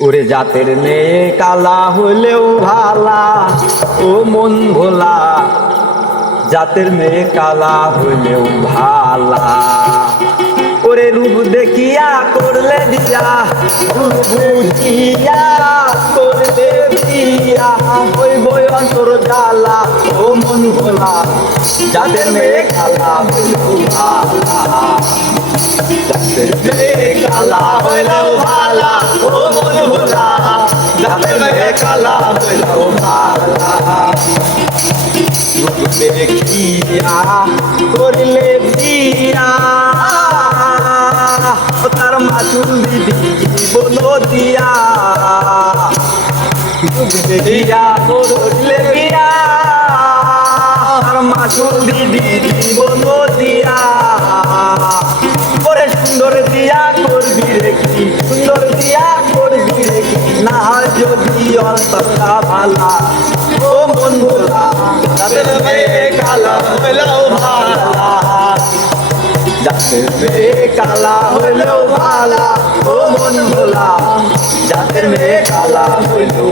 ওরে জাতের মেয়ে কালা হলেও ভালা, ও মন ভোলা। জাতের মেয়ে কালা হলেও ভালা। ওরে রূপ দেখিয়া করলে দিয়া বুঝিয়া করলে দিয়া অন্তর জ্বালা, ও মন ভোলা। যাদের মেয়ে কালা হলেও ভালা। কালা হলেও ভালা করলে বিয়া তার মাতুল দিদি জীবন দিয়া করলে বিয়া তার মাতুল দিদি দিয়া করে সুন্দর দিয়া করবি রে কি? সুন্দর দিয়া করবি রে কি? না হয় যদি অন্তটা ভালা। ও বন্ধুরা, তাদের মেয়ে কালা হইলেও ভালা। যাদের মেয়ে কালা হইলেও ভালা, ও মন ভোলা যাদের মেয়ে কালা হইলেও